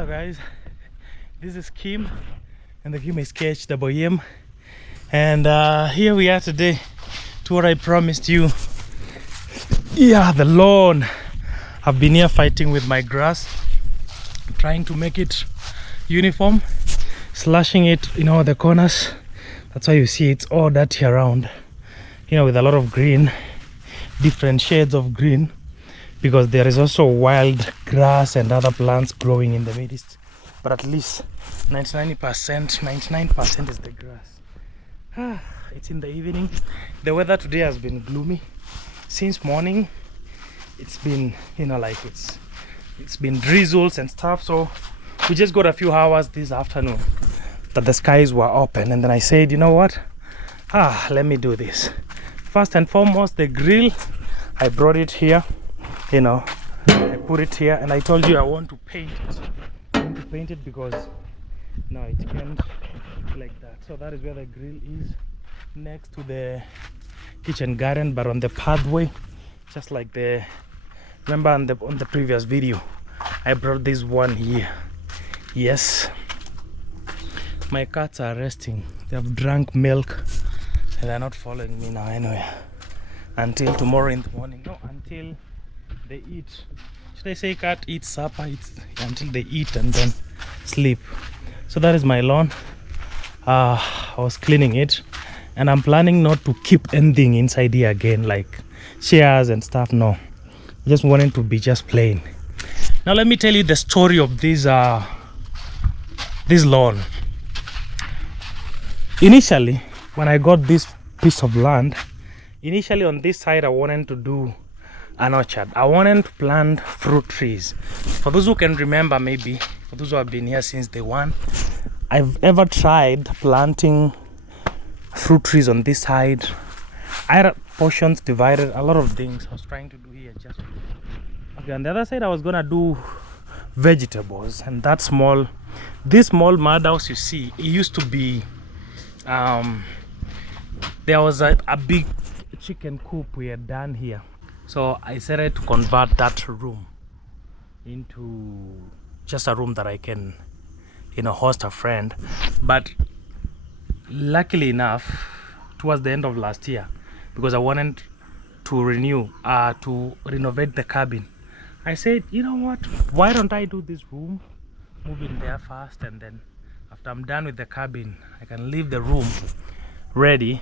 Hello guys, this is Kim and the game is KHWM, and here we are today to what I promised you. Yeah, the lawn. I've been here fighting with my grass, trying to make it uniform, slashing it, the corners. That's why you see it's all dirty around, with a lot of green, different shades of green, because there is also wild grass and other plants growing in the midst. But at least 99% is the grass. It's in the evening. The weather today has been gloomy since morning. It's been it's been drizzles and stuff, so we just got a few hours this afternoon that the skies were open, and then I said, you know what, let me do this. First and foremost, the grill, I brought it here, I put it here, and I told you I want to paint it. I want to paint it because no, it can't like that. So that is where the grill is, next to the kitchen garden, but on the pathway, just like the, remember on the previous video I brought this one here. Yes, my cats are resting. They have drank milk and they're not following me now anyway until tomorrow in the morning. No, until they eat. Should I say cat eats supper? It's until they eat and then sleep. So that is my lawn. I was cleaning it, and I'm planning not to keep anything inside here again, like chairs and stuff. No, I just wanted to be just plain. Now let me tell you the story of this lawn. Initially, when I got this piece of land, initially on this side I wanted to do an orchard. I wanted to plant fruit trees. For those who can remember, maybe for those who have been here since day one, I've ever tried planting fruit trees on this side. I had portions divided, a lot of things I was trying to do here. Just okay, on the other side I was gonna do vegetables, and this small mud house you see, it used to be there was a big chicken coop we had done here. So I decided to convert that room into just a room that I can, host a friend. But luckily enough, towards the end of last year, because I wanted to renovate the cabin, I said, you know what, why don't I do this room, move in there first, and then after I'm done with the cabin, I can leave the room ready,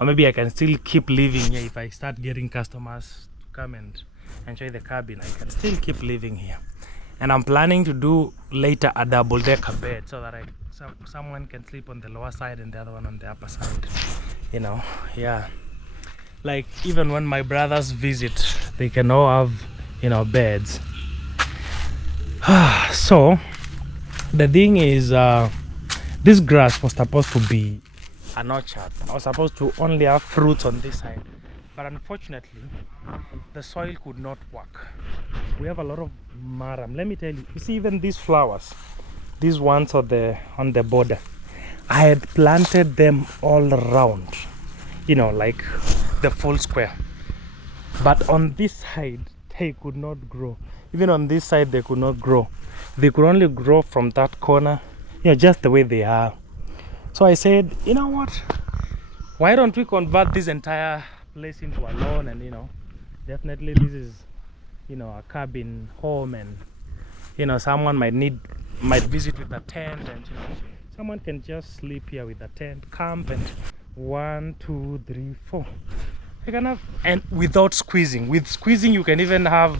or maybe I can still keep living here. If I start getting customers to come and enjoy the cabin, I can still keep living here. And I'm planning to do later a double-decker bed, so that someone can sleep on the lower side and the other one on the upper side. Yeah, like even when my brothers visit, they can all have beds. So the thing is, this grass was supposed to be an orchard. I was supposed to only have fruits on this side, but unfortunately the soil could not work. We have a lot of maram. Let me tell you, see, even these flowers, these ones on the border, I had planted them all around, like the full square, but on this side they could not grow. Even on this side they could not grow. They could only grow from that corner, just the way they are. So I said, you know what, why don't we convert this entire place into a lawn? And definitely this is a cabin home, and someone might visit with a tent, and someone can just sleep here with a tent, camp, and 1, 2, 3, 4 I can have, and without squeezing. With squeezing you can even have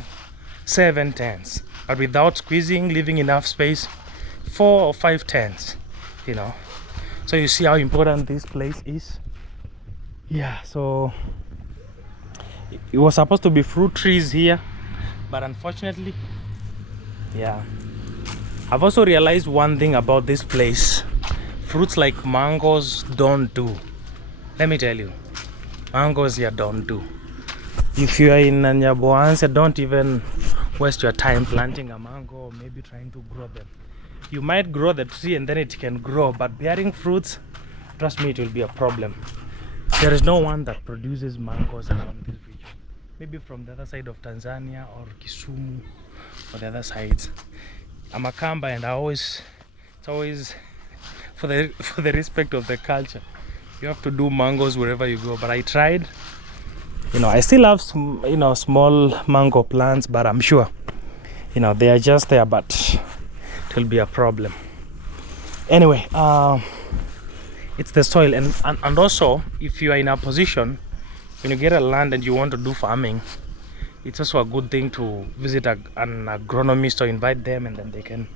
7 tents, but without squeezing, leaving enough space, 4 or 5 tents. So you see how important this place is. Yeah, so it was supposed to be fruit trees here, but unfortunately, yeah. I've also realized one thing about this place. Fruits like mangoes don't do. Let me tell you, mangoes here don't do. If you are in Nyaboanse, don't even waste your time planting a mango or maybe trying to grow them. You might grow the tree and then it can grow, but bearing fruits, trust me, it will be a problem. There is no one that produces mangoes around this region. Maybe from the other side of Tanzania or Kisumu or the other sides. I'm a Kamba, and it's always for the respect of the culture. You have to do mangoes wherever you go. But I tried. I still have some, small mango plants, but I'm sure, they are just there, but it will be a problem. Anyway, it's the soil, and also if you are in a position when you get a land and you want to do farming, it's also a good thing to visit an agronomist or invite them, and then they can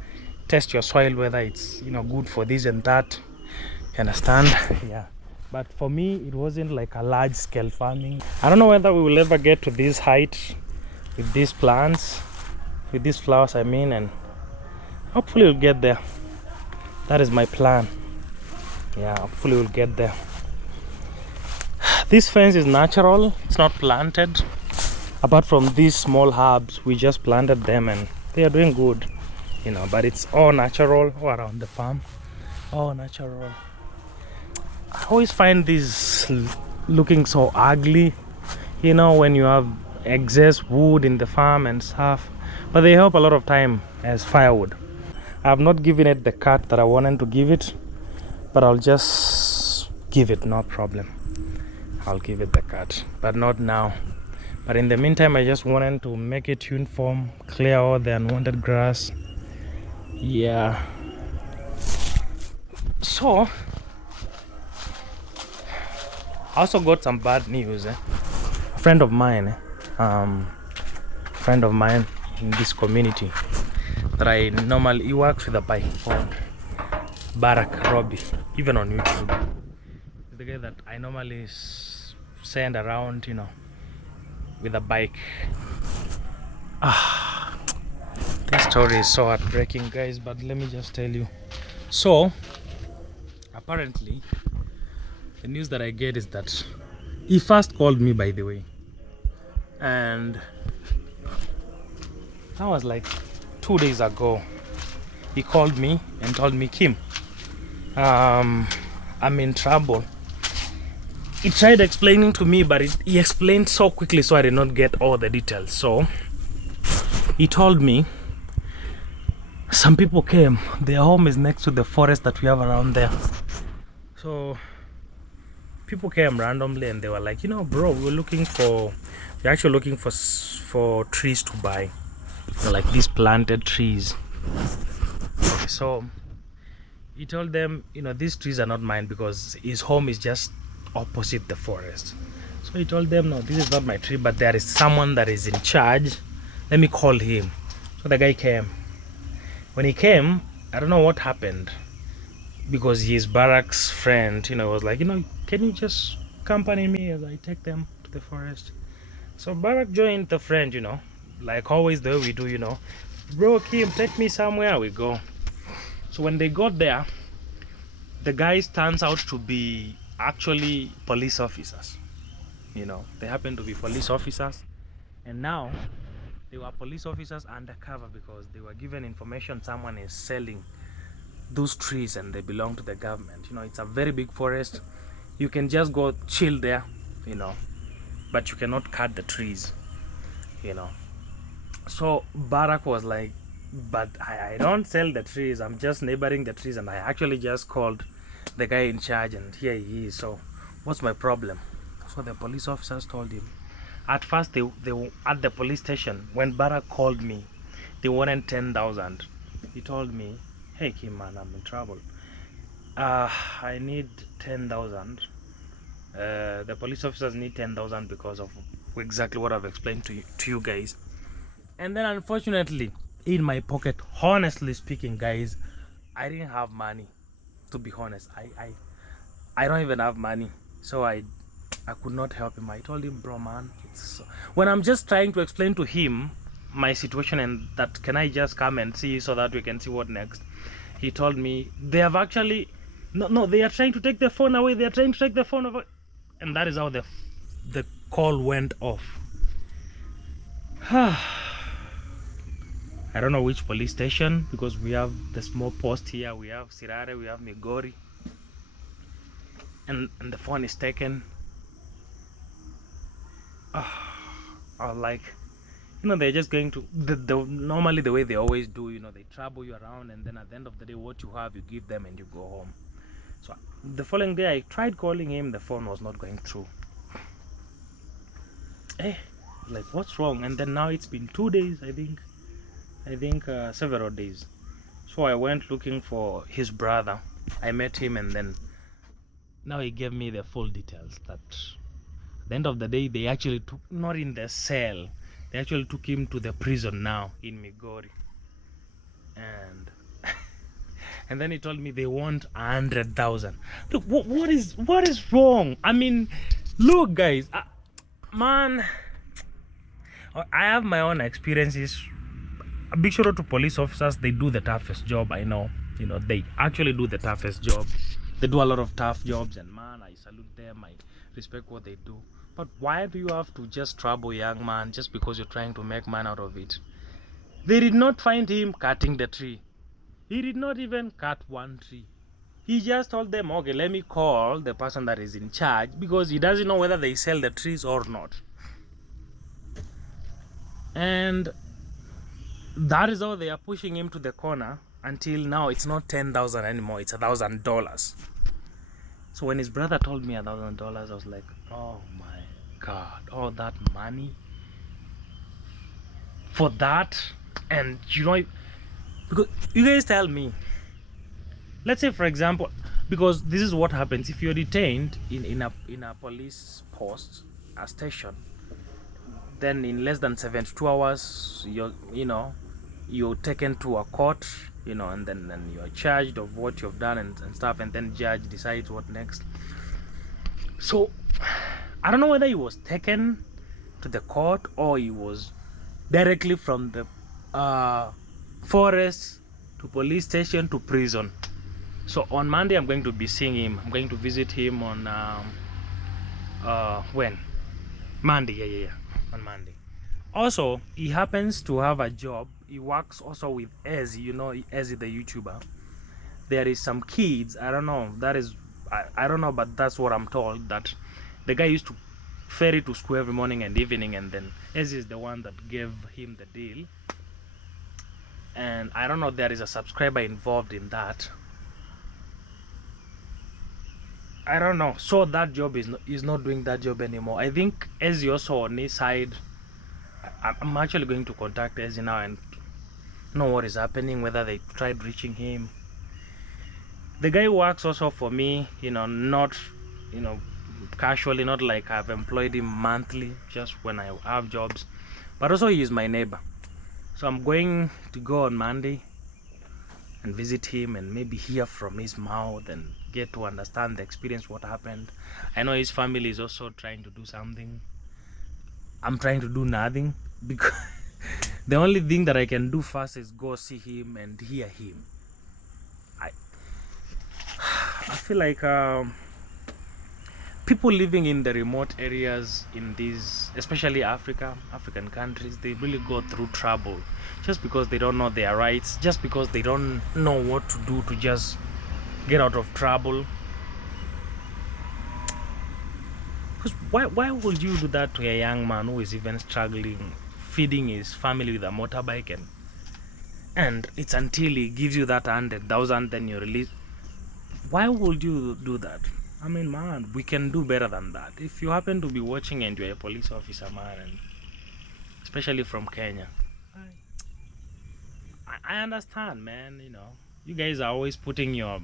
test your soil whether it's good for this and that. You understand? Yeah. But for me, it wasn't like a large scale farming. I don't know whether we will ever get to this height with these plants, with these flowers, I mean, and hopefully we'll get there. That is my plan. Yeah, hopefully we'll get there. This fence is natural, it's not planted. Apart from these small herbs, we just planted them and they are doing good, but it's all natural all around the farm. All natural. I always find these looking so ugly, when you have excess wood in the farm and stuff, but they help a lot of time as firewood. I have not given it the cut that I wanted to give it, but I'll just give it, no problem. I'll give it the cut, but not now. But in the meantime, I just wanted to make it uniform, clear all the unwanted grass. Yeah. So I also got some bad news. A friend of mine in this community that I normally, he works with a bike called Barack Robbie, even on YouTube. He's the guy that I normally send around, with a bike. This story is so heartbreaking, guys, but let me just tell you. So apparently the news that I get is that he first called me, by the way, and that was like 2 days ago. He called me and told me, Kim, I'm in trouble. He tried explaining to me, but he explained so quickly, so I did not get all the details. So he told me some people came, their home is next to the forest that we have around there. So people came randomly and they were like, bro, we're actually looking for trees to buy, like these planted trees. Okay, so he told them, these trees are not mine because his home is just opposite the forest. So he told them, no, this is not my tree, but there is someone that is in charge. Let me call him. So the guy came. When he came, I don't know what happened, because his Barack's friend, was like, can you just accompany me as I take them to the forest? So Barack joined the friend, like always the way we do, bro, Kim, take me somewhere. We go. So when they got there, the guys turns out to be actually police officers. They happen to be police officers, and now they were police officers undercover because they were given information someone is selling those trees and they belong to the government. It's a very big forest. You can just go chill there, but you cannot cut the trees. So Barack was like, but I don't sell the trees, I'm just neighboring the trees, and I actually just called the guy in charge and here he is, so what's my problem? So the police officers told him. At first they were at the police station. When Barack called me, they wanted 10,000. He told me, hey Kim, man, I'm in trouble, I need 10,000. The police officers need 10,000 because of exactly what I've explained to you guys. And then unfortunately, in my pocket, honestly speaking, guys, I didn't have money. To be honest, I don't even have money, so I could not help him. I told him, bro, man, when I'm just trying to explain to him my situation and that can I just come and see so that we can see what next, he told me they have actually no, they are trying to take the phone away. They are trying to take the phone away, and that is how the call went off. I don't know which police station, because we have the small post here. We have Sirare, we have Migori, and the phone is taken. I was like, they're just going to normally the way they always do. They trouble you around, and then at the end of the day, what you have, you give them and you go home. So the following day, I tried calling him. The phone was not going through. Like, what's wrong? And then now it's been 2 days, I think several days. So I went looking for his brother. I met him, and then now he gave me the full details that at the end of the day, they actually took, not in the cell, they actually took him to the prison now in Migori. And and then he told me they want 100,000. Look, what is wrong? I mean, look, guys, man, I have my own experiences. A big shout out to police officers. They do the toughest job. I know. They actually do the toughest job. They do a lot of tough jobs, and man, I salute them. I respect what they do. But why do you have to just trouble young man just because you're trying to make man out of it? They did not find him cutting the tree. He did not even cut one tree. He just told them, okay, let me call the person that is in charge, because he doesn't know whether they sell the trees or not. And that is how they are pushing him to the corner until now. It's not 10,000 anymore, it's $1,000. So when his brother told me $1,000, I was like, oh my god, all that money for that. And because you guys tell me, let's say for example, because this is what happens if you're detained in a police post, a station, then in less than 72 hours you're taken to a court, and then you're charged of what you've done and stuff, and then judge decides what next. So I don't know whether he was taken to the court or he was directly from the forest to police station to prison. So on Monday I'm going to be seeing him. I'm going to visit him on when? Monday. Yeah, on Monday. Also, he happens to have a job. He works also with Ezzy, Ezzy the YouTuber. There is some kids, I don't know, I don't know, but that's what I'm told, that the guy used to ferry to school every morning and evening, and then Ezzy is the one that gave him the deal. And I don't know, there is a subscriber involved in that. I don't know. So that job is not doing that job anymore. I think Ezzy also on his side, I'm actually going to contact Ezzy now and know what is happening, whether they tried reaching him. The guy works also for me, not casually, not like I've employed him monthly, just when I have jobs, but also he is my neighbor. So I'm going to go on Monday and visit him and maybe hear from his mouth and get to understand the experience, what happened. I know his family is also trying to do something. I'm trying to do nothing, because the only thing that I can do first is go see him and hear him. I feel like people living in the remote areas in these, especially African countries, they really go through trouble just because they don't know their rights, just because they don't know what to do to just get out of trouble. Because why would you do that to a young man who is even struggling, feeding his family with a motorbike, and it's until he gives you that 100,000 then you release? Why would you do that? I mean, man, we can do better than that. If you happen to be watching and you're a police officer, man, and especially from Kenya, I understand, man. You guys are always putting your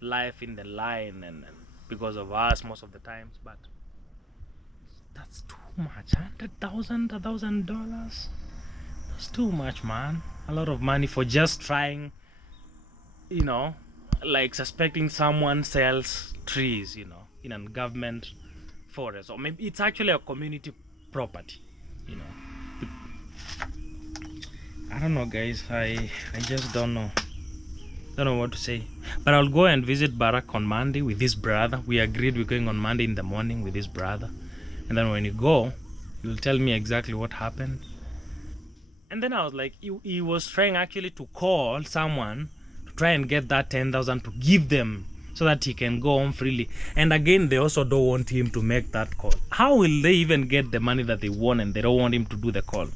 life in the line, and because of us most of the times, but that's too much. 100,000, $1,000, that's too much, man. A lot of money for just trying, like suspecting someone sells trees, in a government forest, or maybe it's actually a community property. I don't know, guys. I just don't know what to say. But I'll go and visit Barack on Monday with his brother. We agreed we're going on Monday in the morning with his brother, and then when you go, you'll tell me exactly what happened. And then I was like, he was trying actually to call someone to try and get that 10,000 to give them so that he can go on freely. And again, they also don't want him to make that call. How will they even get the money that they want and they don't want him to do the call?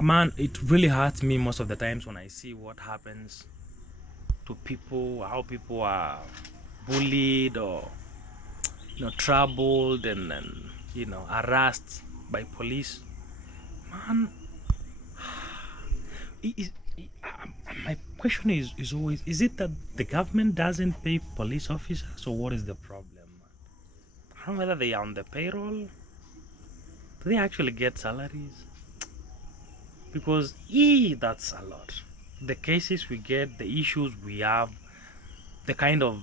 Man, it really hurts me most of the times when I see what happens to people, how people are bullied or troubled and harassed by police. Man, my question is always, is it that the government doesn't pay police officers, or what is the problem? I don't know whether they are on the payroll. Do they actually get salaries? Because that's a lot. The cases we get, the issues we have, the kind of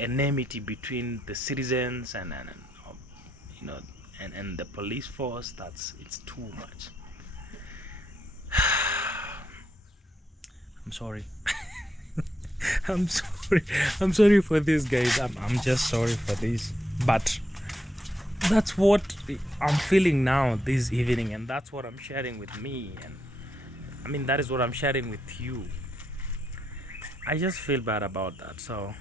enmity between the citizens and the police force, it's too much. I'm sorry. I'm sorry for this, guys. I'm just sorry for this, but that's what I'm feeling now this evening, and that's what I'm sharing with me, and I mean that is what I'm sharing with you. I just feel bad about that. So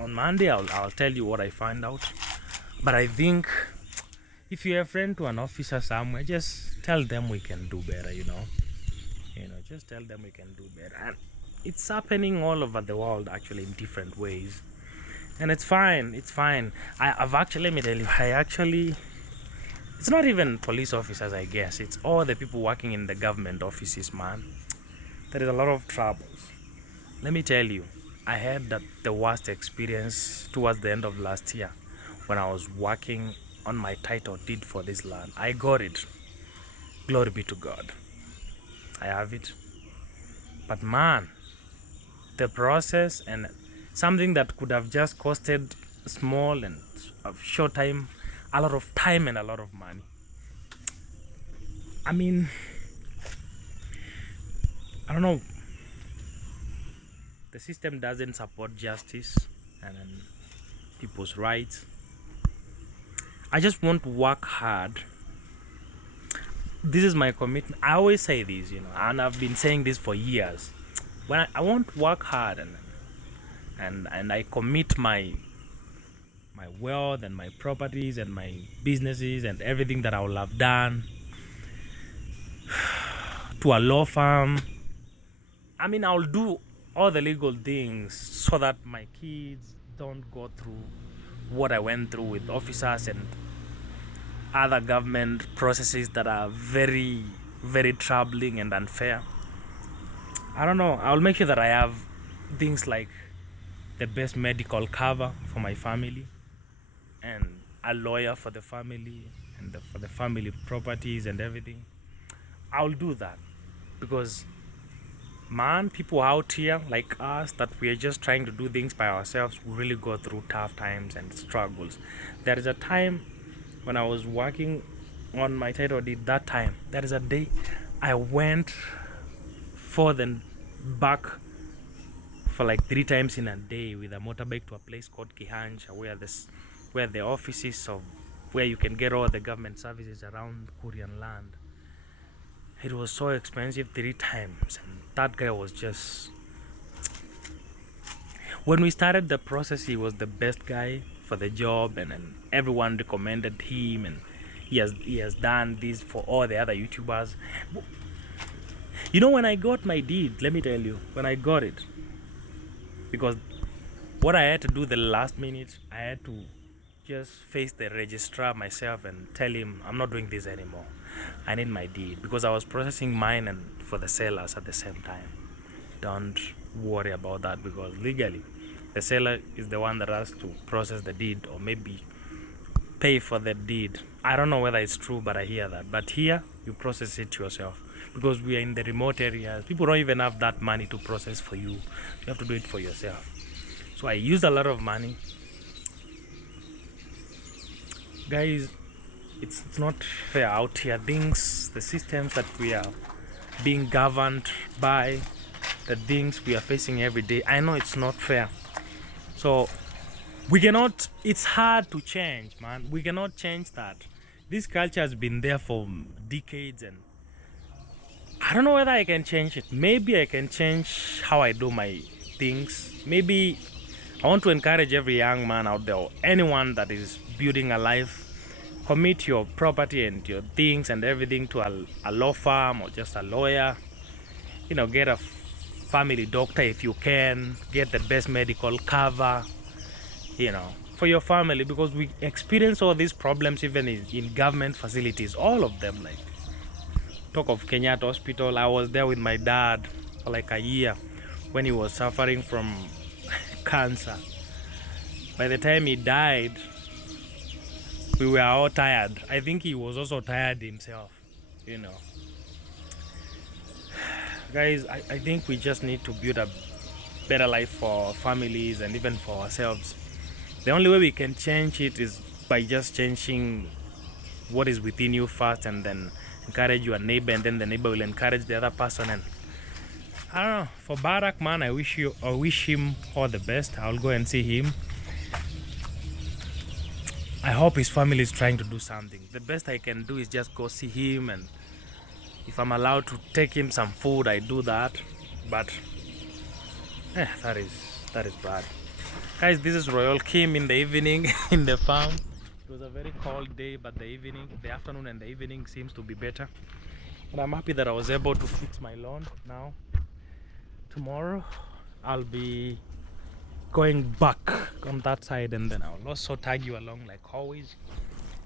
on Monday I'll tell you what I find out, but I think if you're a friend to an officer somewhere, just tell them we can do better. Just tell them we can do better. And it's happening all over the world, actually, in different ways, and it's fine. I've actually, let me tell you, it's not even police officers, I guess. It's all the people working in the government offices, man. There is a lot of troubles. Let me tell you, I had the worst experience towards the end of last year when I was working on my title deed for this land. I got it. Glory be to God. I have it. But man, the process and something that could have just costed small and a short time, a lot of time and a lot of money. I mean, I don't know. The system doesn't support justice and people's rights. I just want to work hard. This is my commitment. I always say this, and I've been saying this for years. When I want to work hard and I commit my wealth and my properties and my businesses and everything that I will have done to a law firm. I mean, I'll do all the legal things so that my kids don't go through what I went through with officers and other government processes that are very, very troubling and unfair. I don't know. I'll make sure that I have things like the best medical cover for my family and a lawyer for the family and for the family properties and everything. I'll do that because, man, people out here like us that we are just trying to do things by ourselves, we really go through tough times and struggles. There is a time when I was working on my title deed, there is a day I went forth and back for like 3 times in a day with a motorbike to a place called Kihancha, where the offices of where you can get all the government services around Korean land. It was so expensive 3 times, and that guy was just, when we started the process, he was the best guy for the job, and everyone recommended him, and he has done this for all the other YouTubers. When I got my deed, let me tell you, when I got it, because what I had to do the last minute, I had to just face the registrar myself and tell him I'm not doing this anymore. I need my deed, because I was processing mine and for the sellers at the same time. Don't worry about that, because legally the seller is the one that has to process the deed or maybe pay for the deed. I don't know whether it's true, but I hear that. But here you process it yourself, because we are in the remote areas. People don't even have that money to process for you. You have to do it for yourself. So I used a lot of money. Guys, it's not fair out here. The systems that we are being governed by, the things we are facing every day, I know it's not fair. So we cannot, it's hard to change, man. We cannot change that. This culture has been there for decades, and I don't know whether I can change it. Maybe I can change how I do my things. Maybe I want to encourage every young man out there, or anyone that is building a life, commit your property and your things and everything to a law firm or just a lawyer. You know, get a family doctor if you can, get the best medical cover, you know, for your family, because we experience all these problems even in government facilities, all of them. Like, talk of Kenyatta Hospital, I was there with my dad for like a year when he was suffering from cancer. By the time he died, we were all tired. I think he was also tired himself, you know. Guys, I think we just need to build a better life for our families and even for ourselves. The only way we can change it is by just changing what is within you first, and then encourage your neighbor, and then the neighbor will encourage the other person. And I don't know, for Barack, man, I wish him all the best. I'll go and see him. I hope his family is trying to do something. The best I can do is just go see him, and if I'm allowed to take him some food, I do that. But that is bad. Guys, this is Royal Kim in the evening in the farm. It was a very cold day, but the afternoon and the evening seems to be better. And I'm happy that I was able to fix my lawn now. Tomorrow I'll be going back on that side, and then I'll also tag you along like always.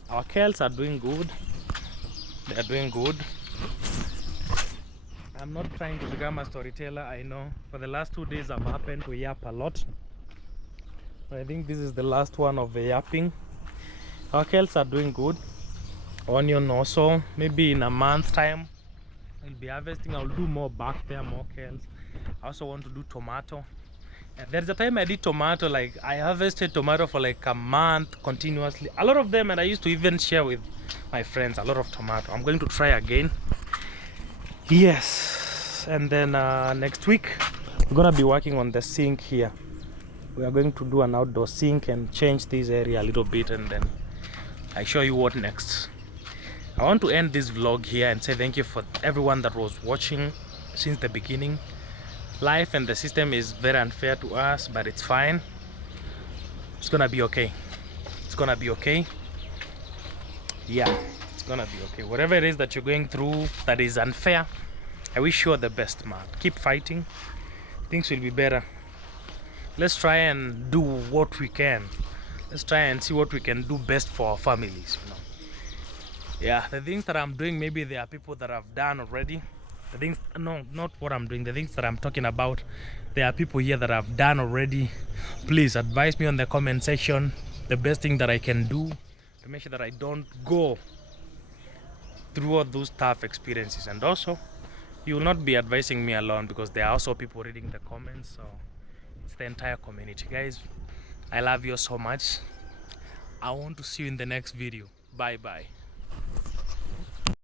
Our kales are doing good. They are doing good. I'm not trying to become a storyteller, I know. For the last 2 days I've happened to yap a lot. I think this is the last one of the yapping. Our kales are doing good. Onion also, maybe in a month's time I'll be harvesting. I'll do more back there, more kales. I also want to do tomato. There's a time I did tomato, like I harvested tomato for like a month continuously, a lot of them, and I used to even share with my friends a lot of tomato. I'm going to try again. Yes. And then next week we're gonna be working on the sink here. We are going to do an outdoor sink and change this area a little bit, and then I show you what next. I want to end this vlog here and say thank you for everyone that was watching since the beginning. Life and the system is very unfair to us, but it's fine. It's gonna be okay. It's gonna be okay. Yeah, it's gonna be okay. Whatever it is that you're going through that is unfair, I wish you all the best, man. Keep fighting. Things will be better. Let's try and do what we can. Let's try and see what we can do best for our families, you know. Yeah, the things that I'm doing, maybe there are people that have done already. The things, no, not what I'm doing, the things that I'm talking about, there are people here that have done already. Please advise me on the comment section the best thing that I can do to make sure that I don't go through all those tough experiences. And also, you will not be advising me alone, because there are also people reading the comments, so it's the entire community. Guys, I love you so much. I want to see you in the next video. Bye bye.